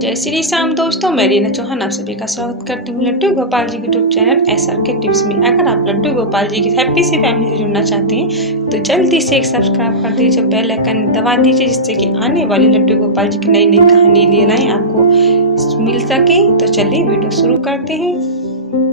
जय श्री श्याम दोस्तों, मैं रीना चौहान आप सभी का स्वागत करती हूँ लड्डू गोपाल जी के यूट्यूब चैनल SR के टिप्स में। अगर आप लड्डू गोपाल जी की हैप्पी सी फैमिली से जुड़ना चाहते हैं तो जल्दी से एक सब्सक्राइब कर दीजिए, बेल आइकन दबा दीजिए, जिससे कि आने वाली लड्डू गोपाल जी की नई नई कहानी लेना है आपको मिल सके। तो चलिए वीडियो शुरू करते हैं।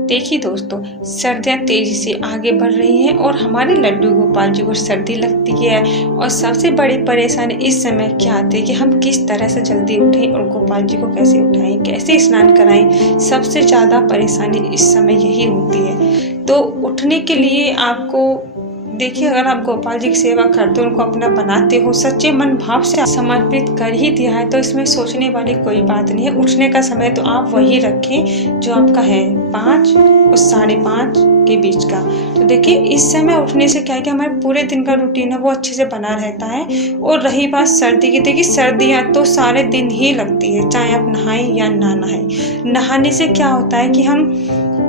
देखिए दोस्तों, सर्दियाँ तेजी से आगे बढ़ रही हैं और हमारे लड्डू गोपाल जी को सर्दी लगती है। और सबसे बड़ी परेशानी इस समय क्या आती है कि हम किस तरह से जल्दी उठें और गोपाल जी को कैसे उठाएं, कैसे स्नान कराएं। सबसे ज़्यादा परेशानी इस समय यही होती है। तो उठने के लिए आपको देखिए, अगर आप गोपाल जी की सेवा करते हो, उनको अपना बनाते हो, सच्चे मन भाव से समर्पित कर ही दिया है, तो इसमें सोचने वाली कोई बात नहीं है। उठने का समय तो आप वही रखें जो आपका है 5 और 5:30 के बीच का। तो देखिए, इस समय उठने से क्या है कि हमारे पूरे दिन का रूटीन है वो अच्छे से बना रहता है। और रही बात सर्दी की, देखिए सर्दियाँ तो सारे दिन ही लगती है, चाहे आप नहाएं या ना नहाएं। नहाने से क्या होता है कि हम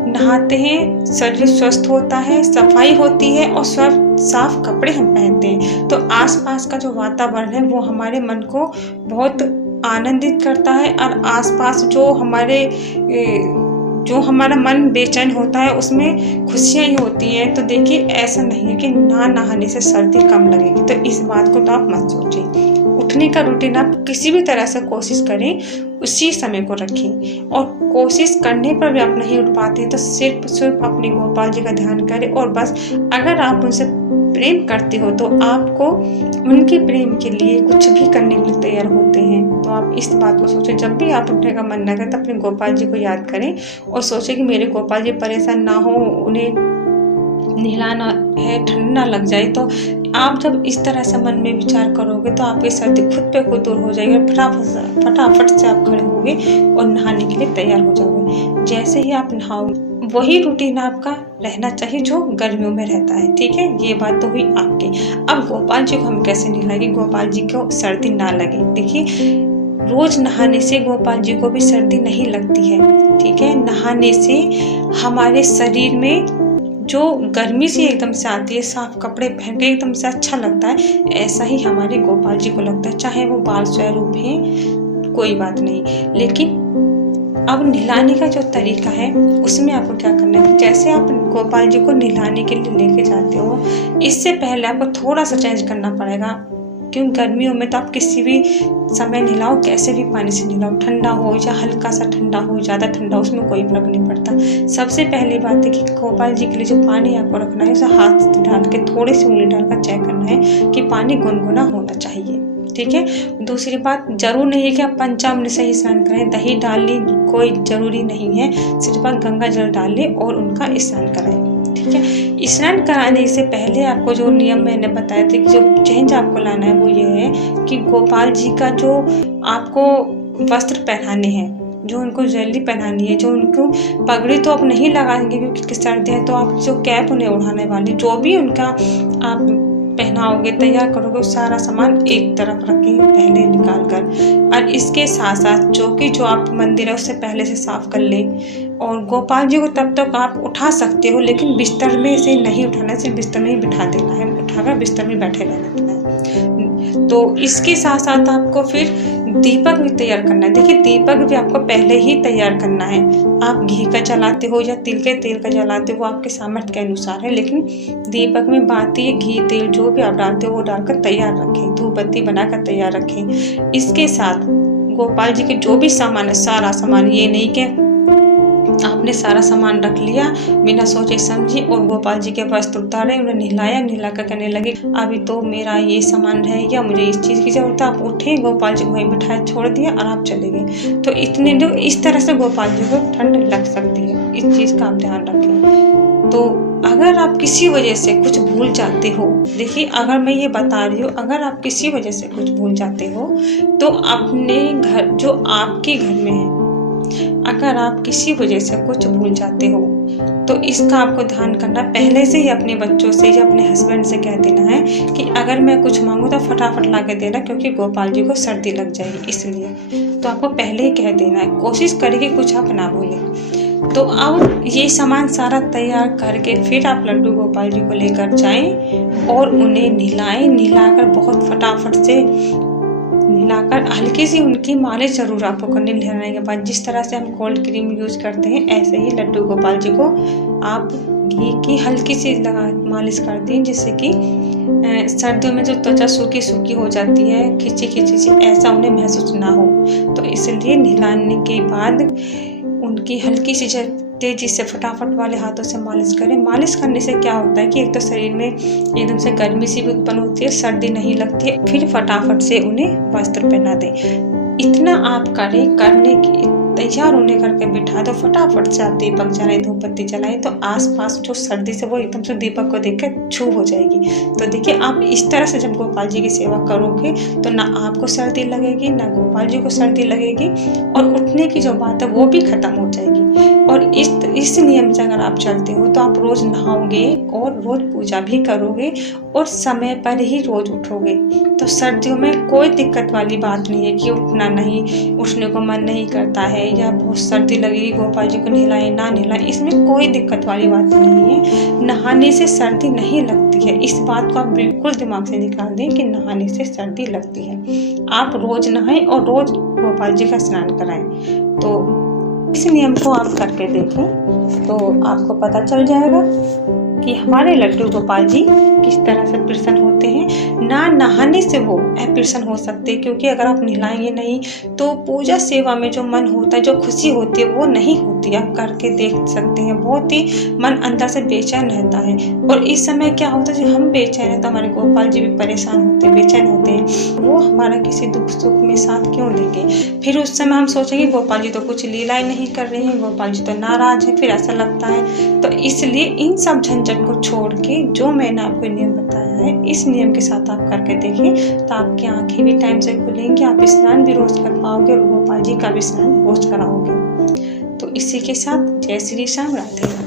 नहाते हैं, शरीर स्वस्थ होता है, सफाई होती है और साफ कपड़े हम पहनते हैं। तो आसपास का जो वातावरण है वो हमारे मन को बहुत आनंदित करता है और आसपास जो हमारा मन बेचैन होता है उसमें खुशियाँ ही होती हैं। तो देखिए, ऐसा नहीं है कि ना नहाने से सर्दी कम लगेगी, तो इस बात को तो आप मत सोचिए। उठने का रूटीन आप किसी भी तरह से कोशिश करें, उसी समय को रखें। और कोशिश करने पर भी आप नहीं उठ पाते तो सिर्फ अपने गोपाल जी का ध्यान करें। और बस अगर आप उनसे प्रेम करते हो तो आपको उनके प्रेम के लिए कुछ भी करने के लिए तैयार होते हैं। तो आप इस बात को सोचें, जब भी आप उठने का मन न करे तो अपने गोपाल जी को याद करें और सोचें कि मेरे गोपाल जी परेशान ना हो, उन्हें नहलाना है, ठंडा लग जाए। तो आप जब इस तरह से मन में विचार करोगे तो आपकी सर्दी खुद पे खुद दूर हो जाएगी। फटाफट से आप खड़े होगे और नहाने के लिए तैयार हो जाओगे। जैसे ही आप नहाओगे वही रूटीन आपका रहना चाहिए जो गर्मियों में रहता है, ठीक है। ये बात तो हुई आपकी। अब गोपाल जी को हम कैसे नहलाएंगे, गोपाल जी को सर्दी ना लगे। देखिए, रोज नहाने से गोपाल जी को भी सर्दी नहीं लगती है, ठीक है। नहाने से हमारे शरीर में जो गर्मी सी एकदम से आती है, साफ कपड़े पहन के एकदम से अच्छा लगता है, ऐसा ही हमारे गोपाल जी को लगता है। चाहे वो बाल स्वरूप हैं, कोई बात नहीं। लेकिन अब नहलाने का जो तरीका है उसमें आपको क्या करना है, जैसे आप गोपाल जी को नहलाने के लिए लेके जाते हो, इससे पहले आपको थोड़ा सा चेंज करना पड़ेगा। क्यों, गर्मियों में तो आप किसी भी समय नहलाओ, कैसे भी पानी से नहलाओ, ठंडा हो या हल्का सा ठंडा हो, ज़्यादा ठंडा, उसमें कोई फर्क नहीं पड़ता। सबसे पहली बात है कि गोपाल जी के लिए जो पानी आपको रखना है उसे हाथ डाल के थोड़ी सी उंगली डालकर चेक करना है कि पानी गुनगुना होना चाहिए, ठीक है। दूसरी बात, जरूर नहीं है कि आप पंचामृत से ही स्नान करें, दही डालनी कोई जरूरी नहीं है, सिर्फ आप गंगा जल डाल लें और उनका स्नान कराएं, ठीक है। स्नान कराने से पहले आपको जो नियम मैंने बताया था कि जो चेंज आपको लाना है वो ये है कि गोपाल जी का जो आपको वस्त्र पहनाने हैं, जो उनको ज्वेलरी पहनानी है, जो उनको पगड़ी तो आप नहीं लगाएंगे क्योंकि सर्दी है, तो आप जो कैप उन्हें उड़ाने वाली, जो भी उनका आप पहनाओगे, तैयार करोगे, सारा सामान एक तरफ रखेंगे पहले निकाल कर। और इसके साथ साथ जो आप मंदिर है उससे पहले से साफ कर ले। और गोपाल जी को तब तक आप उठा सकते हो, लेकिन बिस्तर में से नहीं उठाना, सिर्फ बिस्तर में ही बिठा देना है, उठाकर बिस्तर में बैठे रहना देना है। तो इसके साथ साथ आपको फिर दीपक भी तैयार करना है। देखिए, दीपक भी आपको पहले ही तैयार करना है। आप घी का जलाते हो या तिल के तेल का जलाते हो, वो आपके सामर्थ्य के अनुसार है, लेकिन दीपक में बाती, घी, तेल जो भी आप डालते हो वो डालकर तैयार रखें, धूप बत्ती बनाकर तैयार रखें। इसके साथ गोपाल जी के जो भी सामान है, सारा सामान, ये नहीं कि आपने सारा सामान रख लिया बिना सोचे समझे और गोपाल जी के वस्त्र उतारे, उन्हें नहला कर कहने लगे अभी तो मेरा ये सामान रह गया, मुझे इस चीज़ की जरूरत है। आप उठे, गोपाल जी को वहीं बिठाए छोड़ दिया और आप चले गए। तो इस तरह से गोपाल जी को ठंड लग सकती है, इस चीज़ का आप ध्यान रखें। तो अगर आप किसी वजह से कुछ भूल जाते हो, देखिए अगर मैं ये बता रही हूँ, अगर आप किसी वजह से कुछ भूल जाते हो तो अपने घर, जो आपके घर में है, अगर आप किसी वजह से कुछ भूल जाते हो तो इसका आपको ध्यान करना, पहले से ही अपने बच्चों से या अपने हस्बैंड से कह देना है कि अगर मैं कुछ मांगूँ तो फटाफट ला के देना, क्योंकि गोपाल जी को सर्दी लग जाएगी, इसलिए। तो आपको पहले ही कह देना है, कोशिश करिए कुछ आप ना भूलें। तो अब ये सामान सारा तैयार करके फिर आप लड्डू गोपाल जी को लेकर जाएं और उन्हें नहलाएं, नहलाकर बहुत फटाफट से नहलाकर हल्की सी उनकी मालिश जरूर आपको करनी नहलाने के बाद। जिस तरह से हम कोल्ड क्रीम यूज करते हैं ऐसे ही लड्डू गोपाल जी को आप घी की हल्की सी मालिश कर दें, जिससे कि सर्दियों में जो त्वचा सूखी सूखी हो जाती है, खिंची खिंची सी, ऐसा उन्हें महसूस ना हो। तो इसलिए नहलाने के बाद उनकी हल्की सी तेजी से फटाफट वाले हाथों से मालिश करें। मालिश करने से क्या होता है कि एक तो शरीर में एकदम से गर्मी सी भी उत्पन्न होती है, सर्दी नहीं लगती है। फिर फटाफट से उन्हें वस्त्र पहना दें। इतना आप करें, करने की तैयार होने करके बिठा दो। फटाफट से आप दीपक जलाएं, धूपबत्ती जलाएं, तो आसपास जो सर्दी से वो एकदम से दीपक को देख कर छू हो जाएगी। तो देखिए, आप इस तरह से जब गोपाल जी की सेवा करोगे तो ना आपको सर्दी लगेगी, ना गोपाल जी को सर्दी लगेगी, और उठने की जो बात है वो भी खत्म हो जाएगी। और इस नियम से अगर आप चलते हो तो आप रोज नहाओगे और रोज पूजा भी करोगे और समय पर ही रोज उठोगे। तो सर्दियों में कोई दिक्कत वाली बात नहीं है कि उठने को मन नहीं करता है या बहुत सर्दी लगेगी, गोपाल जी को नहलाएं ना नहलाएं, इसमें कोई दिक्कत वाली बात नहीं है। नहाने से सर्दी नहीं लगती है, इस बात को आप बिल्कुल दिमाग से निकाल दें कि नहाने से सर्दी लगती है। आप रोज नहाएं और रोज गोपाल जी का स्नान कराएं। तो इस नियम को आप करके देखें तो आपको पता चल जाएगा कि हमारे लड्डू गोपाल जी किस तरह से प्रसन्न होते हैं। ना नहाने से वो अप्रसन्न हो सकते हैं, क्योंकि अगर आप नहलाएंगे नहीं तो पूजा सेवा में जो मन होता है, जो खुशी होती है, वो नहीं होती। आप करके देख सकते हैं, बहुत ही मन अंदर से बेचैन रहता है। और इस समय क्या होता है, जब हम बेचैन हैं तो हमारे गोपाल जी भी परेशान होते हैं, बेचैन होते हैं। वो हमारा किसी दुख सुख में साथ क्यों लेंगे। फिर उस समय हम सोचेंगे गोपाल जी तो कुछ लीला ही नहीं कर रहे हैं, गोपाल जी तो नाराज है, फिर ऐसा लगता है। तो इसलिए इन सब झंझट को छोड़ के जो मैंने आपको नियम बताया है, इस नियम के साथ आप करके देखिए तो आपकी आंखें भी टाइम से खुलेंगी, आप स्नान भी रोज कर पाओगे और गोपाल जी का भी स्नान रोज कराओगे। तो इसी के साथ जय श्री श्याम, राधे राधे।